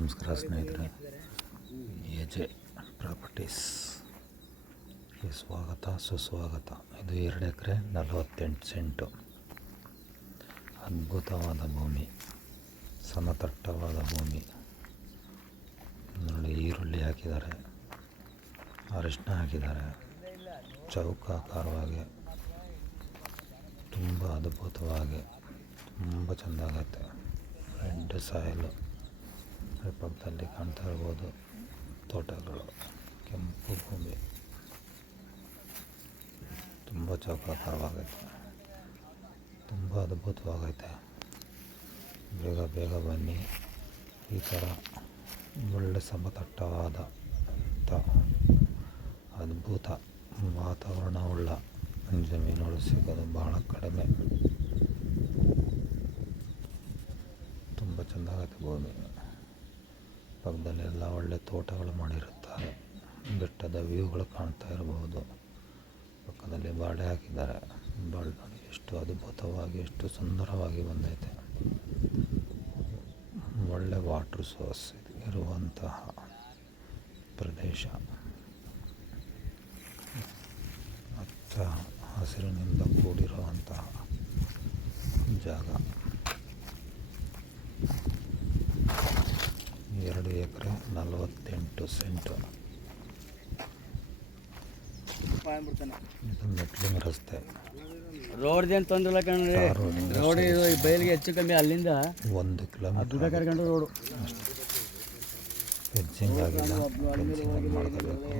ನಮಸ್ಕಾರ ಸ್ನೇಹಿತರೆ, ಎಜೆ ಪ್ರಾಪರ್ಟೀಸ್ಗೆ ಸ್ವಾಗತ ಸುಸ್ವಾಗತ. ಇದು 2 ಎಕರೆ 48 ಸೆಂಟು ಅದ್ಭುತವಾದ ಭೂಮಿ, ಸಮತಟ್ಟವಾದ ಭೂಮಿ. ನೋಡಿ, ಈರುಳ್ಳಿ ಹಾಕಿದ್ದಾರೆ, ಅರಿಶಿನ ಹಾಕಿದ್ದಾರೆ, ಚೌಕಾಕಾರವಾಗಿ ತುಂಬ ಅದ್ಭುತವಾಗಿ ತುಂಬ ಚೆಂದಾಗತ್ತೆ. ರೆಡ್ ಸಾಯಿಲು ಪಕ್ಕದಲ್ಲಿ ಕಾಣ್ತಾ ಇರ್ಬೋದು, ತೋಟಗಳು, ಕೆಂಪು ಭೂಮಿ, ತುಂಬ ಚೌಕಾಕಾರವಾಗೈತೆ, ತುಂಬ ಅದ್ಭುತವಾಗೈತೆ. ಬೇಗ ಬೇಗ ಬನ್ನಿ. ಈ ಥರ ಒಳ್ಳೆ ಸಮತಟ್ಟವಾದ ಅದ್ಭುತ ವಾತಾವರಣವುಳ್ಳ ಜಮೀನುಗಳು ಸಿಗೋದು ಬಹಳ ಕಡಿಮೆ. ತುಂಬ ಚೆಂದಾಗತ್ತೆ ಭೂಮಿ. ಪಕ್ಕದಲ್ಲಿ ಎಲ್ಲ ಒಳ್ಳೆ ತೋಟಗಳು ಮಾಡಿರುತ್ತಾರೆ. ಬೆಟ್ಟದ ವ್ಯೂಗಳು ಕಾಣ್ತಾ ಇರಬಹುದು. ಪಕ್ಕದಲ್ಲಿ ಬಾಳೆ ಹಾಕಿದ್ದಾರೆ. ಬಾಳೆ ನೋಡಿ ಎಷ್ಟು ಅದ್ಭುತವಾಗಿ, ಎಷ್ಟು ಸುಂದರವಾಗಿ ಬಂದೈತೆ. ಒಳ್ಳೆ ವಾಟ್ರ್ ಸೋರ್ಸ್ ಇರುವಂತಹ ಪ್ರದೇಶ, ಹಚ್ಚ ಹಸಿರಿನಿಂದ ಕೂಡಿರುವಂತಹ ಜಾಗ. 2 ಎಕರೆ 48 ಸೆಂಟು. ಇದು ಮೆಟ್ಲಿನ ರಸ್ತೆ, ರೋಡ್ದೇನು ತೊಂದರೆ ಇಲ್ಲ ಕಣ್ರಿ. ರೋಡ್ ಬಯಲಿಗೆ ಹೆಚ್ಚು ಕಮ್ಮಿ ಅಲ್ಲಿಂದ 1 ಕಿಲೋಮೀಟರ್ ಕರ್ಕೊಂಡು ರೋಡು ಫೆನ್ಸಿಂಗ್ ಆಗಿಲ್ಲ, ಫೆನ್ಸಿಂಗ್ ಮಾಡ್ಕೋಬೇಕು.